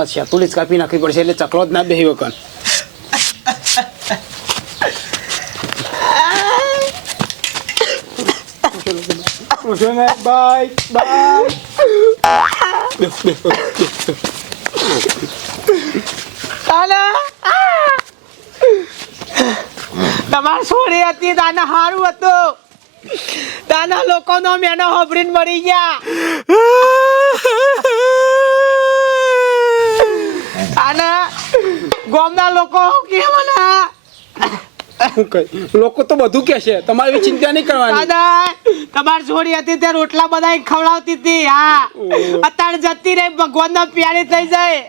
પેલા શેતુલી જ કાપી નાખવી પડશે એટલે ચકલો જ ના બે વખત બાય બાય. તમારે છોડી હતી તાને સારું હતું. તાના લોકોનો મેનો હબરીન મરી ગયા. અને ગામના લોકો કે મને? શું લોકો તો બધું કે છે. તમારે એવી ચિંતા નહીં કરવાની. દાદા તમારી છોડી હતી તે રોટલા બધા ખવડાવતી હતી હા. અત્યારે જતી રહી ભગવાન નો પ્યારી થઈ જાય.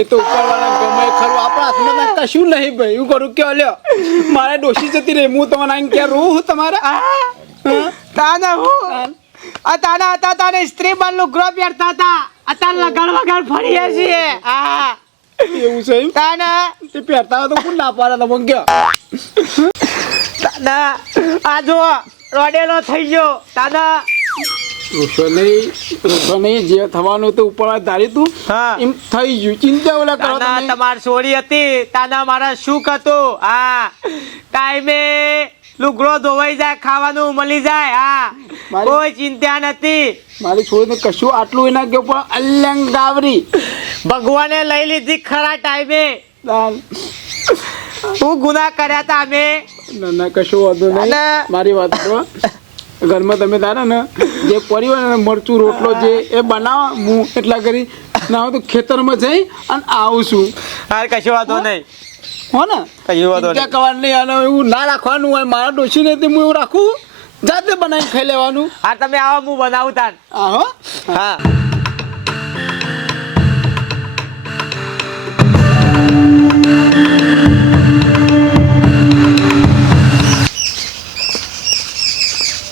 એ તો ઉપરવાળા ગમે ખરું. આપણા હાથમાં તો કશું નહીં ભાઈ? એવું કરું કે લ્યો મારે ડોશી જતી રહી. હું તમારે આઈને ક્યાં રહું? હું તમારા? તાના હું? આ તાના હતા તારે સ્ત્રી બન લુગડો પહેરતા હતા. અત્યારે લગન વગર ફરીએ છીએ. હા. એવું છે? તાને. તે પહેરતા તો કોણ ના પાડે? તમે કયો તાના આ જો રોડેલો થઈ ગયો. તાના. રોશો નહીં જે થવાનું હતું ઉપર ધારી તું હા. એમ થઈ ગયું. ચિંતા ઓલા કરો તાના તમે. તમાર છોડી હતી. તાના મારા સુખ હતું. હા. ટાઈમે લુગડો ધોવાઈ જાય ખાવાનું મળી જાય. હા. કોઈ ચિંતા નથી. મારી છોડીને કશું આટલું એના ગયો પણ અલ્યંગ ગાવરી. ભગવાને લઈ લીધી ખરા ટાઈમે. હું ગુના કર્યા તા અમે? ના ના કશું વાંધો નહીં. મારી વાત કરો. ઘરમાં તમે તારા ને જે પડ્યું ને મરચું રોટલો જે એ બનાવો હું એટલા કરી ના તો ખેતરમાં જઈ અને આવું છું. હાર કશો વાંધો નહીં. હો ને? કશું વાંધો નહીં. કવાર નહીં અને એવું ના રાખવાનું હોય મારા ડોશી ને હું એવું રાખું? જાતે બનાવીને ખાઈ લેવાનું. હા તમે આવો હું બનાવું તાન. હો હા.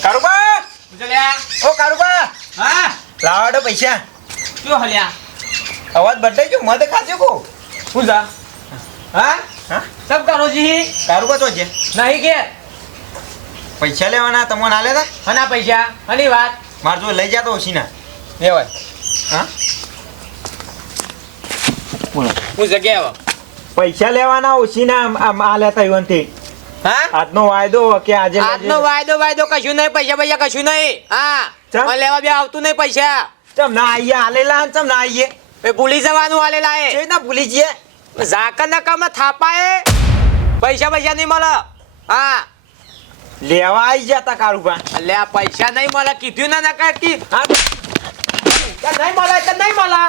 કારુબા! ઓ કારુબા! હા? લાવાડો પૈસા. શું હલ્યા? અવાજ બદલાઈ ગયો મધ ખાજો કો? શું જા. હા? હા સબ કરો જી. કારુબા તો છે નહીં કે. પૈસા લેવાના તમને ના લેતા હના પૈસા હની વાત. માર જો લઈ જાતો ઓછીના લેવાય. હા? હું જગ્યાએ આવો. પૈસા લેવાના ઓછીના આ લેતા યુવનથી હા? આજનો વાયદો કે આજે. આજનો વાયદો વાયદો કશું નહીં પૈસા પૈસા કશું નહીં. હા? લેવા બે આવતું નહીં પૈસા. ચમ ના આઈએ આલેલા ચમ ના આઈએ. એ ભૂલી જવાનું આલેલા કેવી એ ના ભૂલી જઈએ? ઝાકર ના કામ થાપાએ પૈસા પૈસા નહીં મળે. હા. લેવા આવી જતા કારુબા એટલે આ પૈસા નહીં મળે કીધું ના ના કાંઈ કી હા? કે નહીં મળે એટલે નહીં મળે.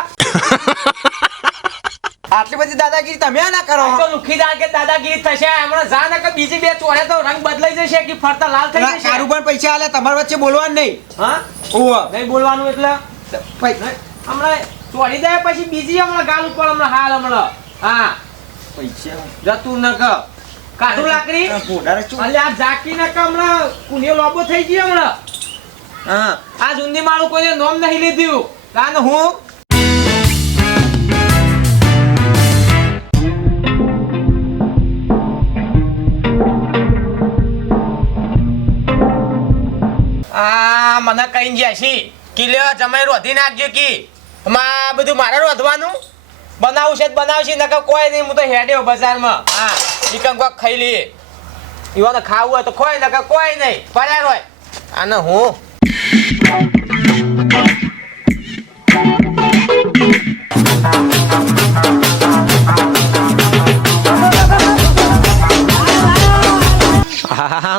આટલી બધી દાદાગીરી તમે ના કરો? તો તો લુખીદાર કે દાદાગીરી થશે. હમણાં જા ના કે બીજી બે ચોરે તો રંગ બદલાઈ જશે કે ફરતા લાલ થઈ જશે? જશે કારુબા પૈસા આલે તમાર વચ્ચે બોલવાનું નહીં. હા? ઓહો નહીં બોલવાનું એટલે? હમણાં ચોરી દે પછી બીજી હમણાં ગાલ ઉપર હમણાં હાલ હમણાં. હા. પૈસા. જતું ન ક કાઢું લાકડી? પોડારે છું અલ્યા અલે આ ઝાકી ને કે હમણાં કુનિયો લોબો થઈ ગયો હમણાં. હા. આ જુંદી મારું કોઈને નોમ નહીં લીધું. તાન હું? આ મને કઈ જ્યાં છી કિલે જમાઈ રોધી નાખજો કી. માં બધું મારે રોધવાનું? બનાવું છે જ બનાવશે નકર કોઈ નહીં હું તો હેડ્યો બજારમાં. હા. ચિકન કોક ખાઈ લઈએ. ઈવાને ખાવું હોય તો કોઈ નકર કોઈ નહીં. પડ્યા હોય. અને હું?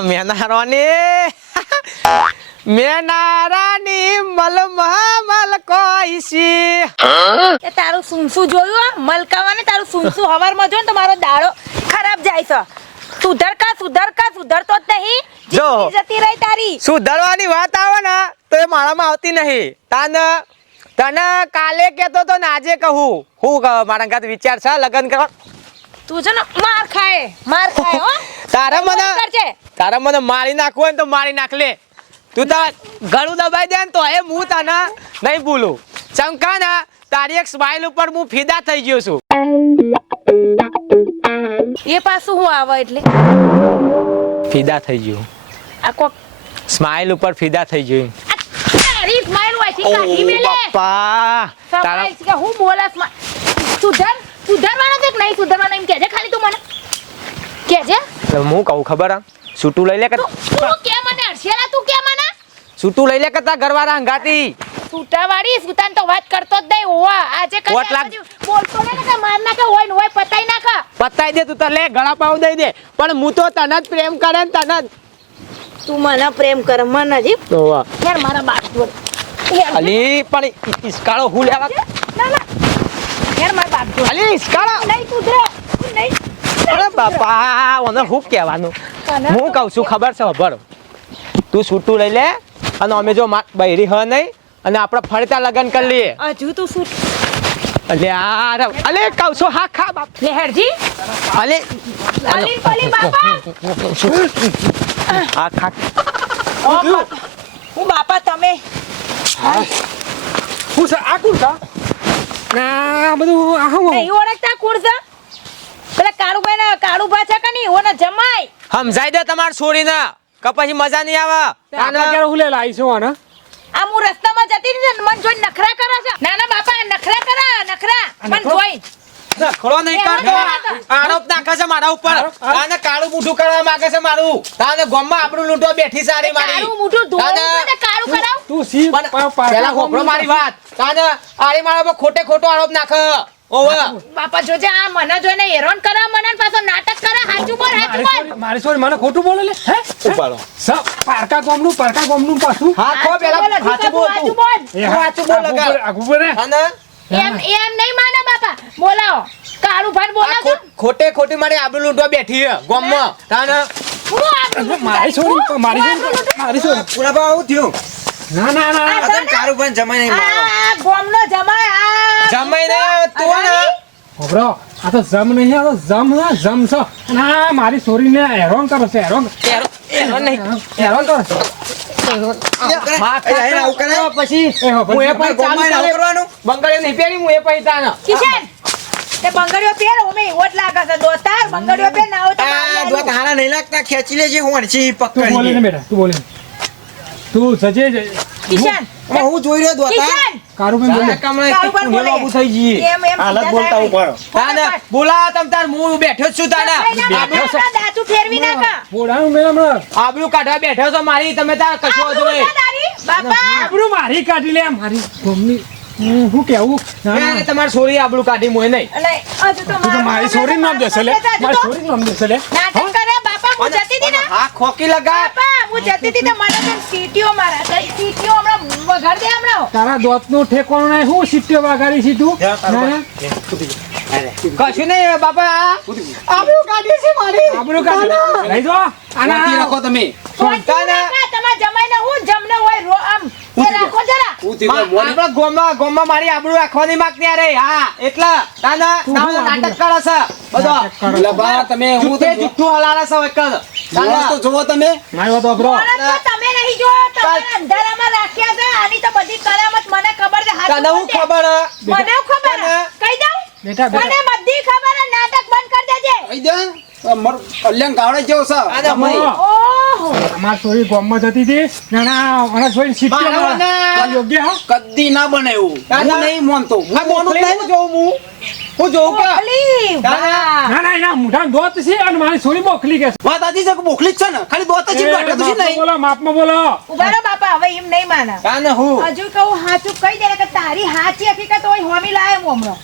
મેનારોની. મેનારાની મલમા મલ કોઈસી એ તારું સુનસું જોયું મલકાવાને તારું સુનસું હવારમાં જો ને તો મારો દાડો ખરાબ જાય છે સુધર કા સુધર કા સુધરતો જ નહીં. જો. જતી રહી તારી. સુધરવાની વાત આવે ને તો એ મારામાં આવતી નહીં. તને તને કાલે કેતો તો ને આજે કહું. હું કહું મારા ઘાત વિચાર છે લગ્ન કરવા? તું છે ને માર ખાય. માર ખાય હો. તારા મને તારા મને મારી નાખવું હોય ને તો મારી નાખ લે. તું તાર ગળું દબાઈ દે ને તો એ હું તને નહીં ભૂલું. ચમકા ને તારી એક સ્માઇલ ઉપર હું ફિદા થઈ ગયો છું. એ પાછું હું આવે એટલે? ફિદા થઈ ગયું. આ કોક સ્માઈલ ઉપર ફિદા થઈ ગયું. તારી સ્માઈલ હોય છે કાઢી મેલે. બાપા. તારા કે હું બોલા સ્માઈલ સુધર સુધરવાનો કે નહીં સુધરવાનો? એમ કહેજે ખાલી તું મને. કહેજે. હું કહું ખબર આ સૂટું લઈ લે કે તું કે મને હર્ષેલા તું કે મને? સૂટું લઈ લે કે તા ઘરવાળા હંગાતી સૂટાવાળી સુતાન તો વાત કરતો જ નહીં. હોવા આજે કઈ બોલતો ને કે માર નાખે હોય ને હોય પતાઈ નાખે. પતાઈ દે તું તો લે ગળા પાઉં દઈ દે. પણ હું તો તને જ પ્રેમ કરે ને તને જ. તું મને પ્રેમ કર મને જી તો વાહ. યાર મારા બાપ જોડ અલી પણ ઇસકાળો હું લેવા ના ના. યાર મારા બાપ જોડ અલી ઇસકાળો નહીં કુદરે નહીં અરે બાપા ઓને હું કહેવાનું? હું કહું છું ખબર છે ખબર તું છૂટું લઈ લે અને અમે જો મા- બૈરી હ નહીં અને આપણે ફરતા લગ્ન કરી લઈએ. હજુ તું શું? અલે આ રે- અલે કહું છું હા ખા બાપ. લેહરજી અલે. અલે પલી બાપા. આ ખા. ઓ હું બાપા તમે? હું. સર આ કોણ છે? ના આ બધું આ હું નહીં ઓળખતા કોણ પેલા કાળુભાઈ ના કાળુભા છે કે નહીં? ઓને જમાય સમજાઈ દે તમારે છોડીને કે પછી મજા નહીં આવે. આના ક્યારે હું લે લાઈશું આને? આ હું રસ્તામાં જતી રહી ને મન જોઈ નખરા કરે છે. ના ના બાપા નખરા કરે નખરા. મન જોઈ. ખરો નહીં કરતો આરોપ નાખે છે મારા ઉપર. આને કાળું મૂઠું કરવા માંગે છે મારું. તાને ગોમમાં આપણું લૂંટો બેઠી સારી મારી કાળું મૂઠું ધોવું કાળું કરાવ? તું સી પણ પેલા ખોપરો મારી વાત. તાને આરી મારા પર ખોટે ખોટો આરોપ નાખે. ઓવે. બાપા જોજે આ મને જોઈને હેરાન કરે મને પાછો નાટક કરે હાચું બોલ હાચું બોલ. મારી છોરી મને ખોટું બોલે લે હે? ઉપાડો સ પારકા ગોમનું પારકા ગોમનું પાછું. હા ખો પેલા હાચું બોલ, હાચું બોલ. હાચું બોલ આગુ લગાડ. બોલે, આગુ બોલે. અને? એમ એમ નહીં માને બાપા. બોલાવો. કાળું ભાઈ બોલા બોલાવો ખોટે ખોટી મારી આબરૂ લૂંટવા બેઠી છે ગોમમાં. તાને હું મારી છોરી મારી છોરી મારી છોરી પૂરા ભાવ આવું થયું? ના ના ના આ આ જમાય કારું પણ જમાઈ નહીં જમાય આ જમાઈ આ તું ને આ તો જમ નહીં આ તો જમ ના જમ છે. અને મારી છોરીને હેરાન કરે છે હેરાન. એરો- એરો નહીં. હેરાન કરે છે. હા, એ હેરાન આવું કરે? પછી. હું એ પછી પણ ચાલુ ગોમમાં આવું ચાલે. કરવાનું બંગડીઓ નહીં પહેરી હું એ પછી તાને. કિશન તે બંગડીઓ પહેર ઓમે ઓટ લાગે છે. દોસ્તાર બંગડીઓ પહેર ના હોય તો આ મારી જો નહીં લાગતા. ખેંચી લેજે હું અણચી તું બોલે ને બેટા તું બોલે તું સજે જ. હું જોઈ રહ્યો દોતા કિશન! બોલે. કમળે કાળું ભાઈ પુણ્ય બોલે. બાબુ થઈ જઈએ. એમ એમ હાલત બોલતા જાય તાને ફટાફટ. તમ તાર હું બેઠો છું તાને ફેરવી નાખા. મેં હમણાં. આબરૂ કાઢવા બેઠો છો મારી તમે તાર કશો આબરૂ તારી? બાપા. આપણું મારી કાઢી લે મારી ગમની હું કેવું તમારી છોરી આબરૂ કાઢી મોય નહીં. મારી છોરી નામ જશે લે. મારી સોરી છોરી નામ દેશે લે. નાટક કરે બાપા હું જતી હતી ને? હા ખોકી લગા બાપા હું જતી હતી તો મને તો સીટીઓ મારા તો સીટીઓ હમણાં વગાડ દે હમણાં. તારા દોતનું ઠેકોણું નહીં હું સીટીઓ વગાડી સીધું. ના, ના. કશું નહીં બાપા આબરૂ કાઢી છે મારી. આબરૂ કાઢી. લઈ જો આના. રાખો તમે. તમારા જમાઈને હું જમને હોય આમ એ રાખો જરા. આપણા ગોમમાં ગોમમાં મારી આબરૂ રાખવાની માંગતી અરે હા એટલે તાના તાના નાટક કરે છે. બધો. લબા તમે હું જુઠ્ઠે જુઠ્ઠું હલાવે છે વૈકલ જોવો તો જોવો તમે. મારી વાત વાપરો તમે નહીં જોયો તમારા અંધારામાં રાખ્યા છે આની તો બધી કરામત મને ખબર છે હાચું તને હું ખબર? હે? મને હું ખબર? તને- કહી દઉં? બેટા મને બધી ખબર હે નાટક બંધ કરી દેજે. કહી દે. કલ્યાણ ગાવડે જેવો છે. હું- ઓહો અમાર છોરી ગામમાં જતી હતી. ના ના અમારા છોરી સિત્તેર ના. યોગ્ય હા? કદી ના બને એવું. હું નહીં માનતો. હું મોનું નહીં. જોઉં હું. હું જોઉં કે? મોકલી. ના ના. એના મોઢા દોત છે અને મારી છોરી મોકલી કે છે. વાત સાચી છે કે મોકલી છે ને? ખાલી દોત છે એ, તો છે નહીં? બોલો માપમાં બોલો. ઉભારો બાપા હવે એમ નહીં માના. તાને હું? હજુ કહું હાચું કહી દે કે તારી હાચી હકીકત હોય હોમી લાય હું હમણાં.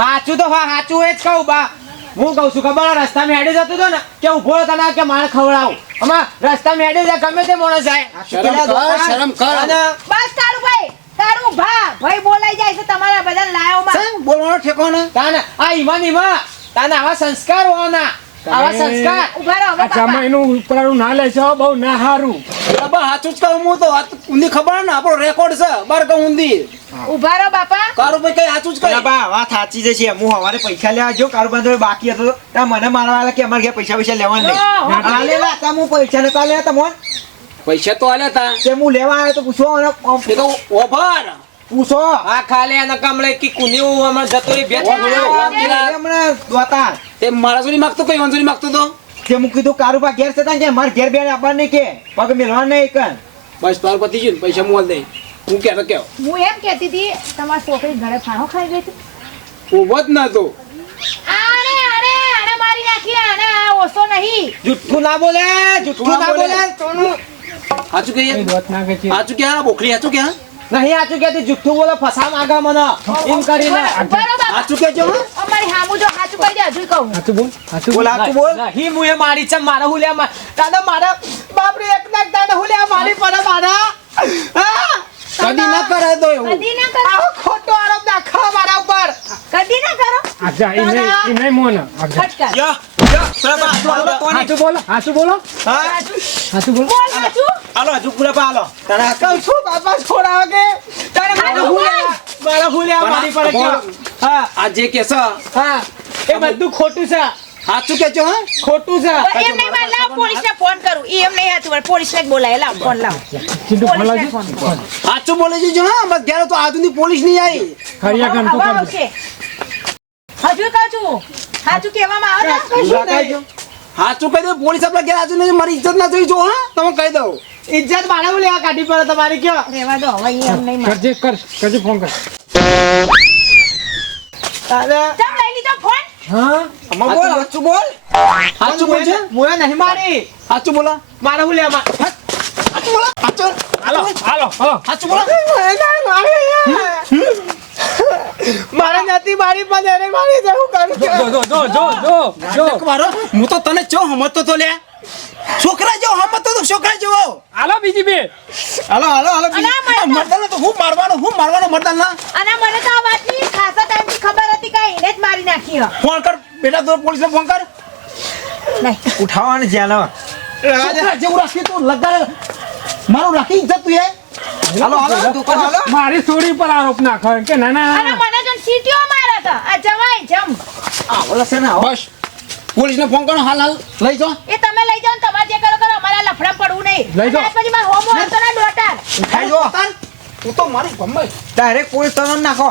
હાચું તો હા હાચું એ જ કહું બા. હું કહું છું ખબર રસ્તામાં હેડે જતો હતો ને કે ઊભો તને કે મારે ખવડાવું. આમાં રસ્તામાં હેડે જાય ગમે તે માણસ જાય. શરમ કર બસ તારું ભાઈ તારું ભા ભાઈ બોલાઈ જાય છે તમારા બધા લાયોમાં. છે? બોલવાનો ઠેકાણો તાને આ ઈમાન ઈમા તાને આવા સંસ્કાર હોવાના. આવા સંસ્કાર. ઊભા રહો હવે આ બાપા જમાઈનું ઉપરાળું ના લેશો બહુ ના હારું. લબા હાચું જ કહું હું તો ઊંધી ખબર ને? આપણો રેકોર્ડ છે બાર કહું ઊંધી. ઊભા રહો બાપા. કારું ભાઈ કઈ આચું જ કહી બા વાત સાચી જ હું હવારે પૈસા લેવા જો જોડે બાકી હતો. તા મને મારવા કે અમારે ઘેર પૈસા પૈસા લેવા નહીં. આલે લા તા હું પૈસા નતા લેવા તમોન પૈસા તો આલે તા. તે હું લેવા આવ્યો તો પૂછો અને એ તો ઓભાર પૂછો. આ ખાલી અને કમળે કે કુની હું હમણાં જતો રહી બેઠો હમણાં દોતા. તે મારા સુધી માંગતો કઈ વાંધો નહીં માગતો તો? તે હું કીધું કારુબા ઘેર છે તા કે માર ઘેર બેન આપવા નહીં કે પગ મેલવા નહીં કન બસ તાર પતી ગયું પૈસા મોલ દઈ હું ક્યારે કેવો? હું એમ કહેતી હતી તમારી છોકરી ઘરે ફાણો ખાઈ ગઈ હતી ઊભો જ નતો આને આને આને મારી નાખી આને આ ઓછો નહીં. જુઠ્ઠું ના બોલે જુઠ્ઠું ના બોલે. સોનું આચું કે આચું કે આ બોકડી આચું કે નહીં આચું કે જુઠ્ઠું બોલો ફસા માંગા મને. એમ કરીને. આચું કે જો અમારી હામુ જો સાચું કહી દે હજુ કહું. બોલ આચું બોલ. નહીં મુએ મારી છે મારા હુલ્યા દાદા મારા બાપ રે એક નાક દાદા હુલ્યા મારી પર મારા. હા? કદી ના કરે તો એવું કદી ના કરો. આવો ખોટો આરોપ નાખો મારા ઉપર. કદી ના કરો. ખટકા યો બોલો કોની? હાચું બોલો હાચું બોલો. હા? બોલ. હાચું. આલો હાચું પૂરા પા આલો. તારા કહું છું બાપા છોડાવો કે? તારે મારું હુલ્યા મારા હુલ્યા મારી પર હા. આ જે કે છે હા. એ બધું ખોટું છે. હાચું કહેજો હા? ખોટું છે. એમ નહીં મારે લાવ પોલીસને ફોન કરું. ઈ એમ નહીં હાથું પોલીસ ને બોલાય. લાવ. ફોન લાવ. સાચું બોલે જજો હા બસ ઘેર તો સુધી પોલીસ નહીં આવી. હવે આવશે. હજુ કહું છું. સાચું કહેવામાં આવે ને? સાચું કહી દઉં પોલીસ આપણા ઘેર આજુ નહીં મારી ઇજ્જત ના થઈ જો હા તમે કહી દઉં. ઇજ્જત મારા લેવા કાઢી પડે તમારી કયો? રેવા દો હવે ઈ એમ નહીં કરજે કર કરજે ફોન કર. લીધો આમાં બોલ સાચું બોલ? સાચું બોલ? છે? મુએ નહીં મારી સાચું બોલા. મારા હું લેવા બોલા. હાલો હાલો બોલા. મારે નથી મારી પણ એને મારી જવું કરું મારો. હું તો તને ચો હમતો તો લે. છોકરા જો હમતો તો છોકરા જો હાલો હાલો હાલો અને આ મને તો- તો હું મારવાનો હું મારવાનો મરદાન. ના અને મને તો આ વાતની ખાસા ટાઈમથી ખબર હતી એને જ મારી નાખી ફોન કર બેટા તો પોલીસને ફોન કર. નહીં. ઉઠાવવાને જ્યાં રાજા. જેવું રાખી તું લગાડે. મારું રાખી ઇજ્જત તું એ. હાલો હાલો તું કર હાલો. મારી છોડી પર આરોપ નાખો કે ના ના અરે મને જો સીટીઓ મારે તો. આ જવાય જમ. આ ઓલા છે ને. બસ. પોલીસને ફોન કરો હાલ હાલ. લઈ જાઓ. એ તમે લઈ જાઓ ને તમારે જે કરો કરો. અમારા લફડા પડવું નહીં. લઈ જાઓ. પછી મારે હોમો હતો ને ડોટર ખાઈ જો હું તું તો મારી ગમે. ડાયરેક્ટ પોલીસ સ્ટેશન નાખો.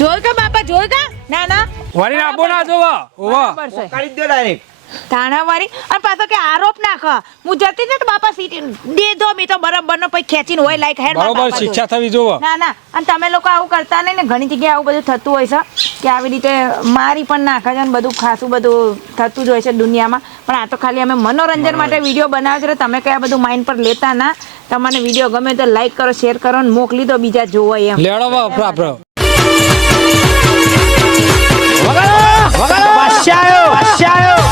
જોઈ કે બાપા જોઈ કે ના. ના વળી આપો ના જોવો. ઓવો. કાઢી દો ડાયરેક્ટ તાણાવાળી અને પાછો કે આરોપ નાખ. હું જતી ને તો બાપા સીટી. દે દો મી તો બરાબર નો પછી ખેંચીને હોય લાઈક હેડ બરોબર શિક્ષા થવી જોવો. ના ના. અને તમે લોકો આવું કરતા નહીં ને ઘણી જગ્યાએ આવું બધું થતું હોય છે કે આવી રીતે મારી પણ નાખે છે ને બધું ખાસું બધું થતું જ હોય છે દુનિયામાં. પણ આ તો ખાલી અમે મનોરંજન માટે વીડિયો બનાવે છે તમે કયા આ બધું માઇન્ડ પર લેતા ના. તમને વીડિયો ગમે તો લાઈક કરો શેર કરો ને મોકલી દો બીજા જોવો એમ. પ્રાપ્ત વગાડો! વગાડો! વાશ્યાયો વાશ્યાયો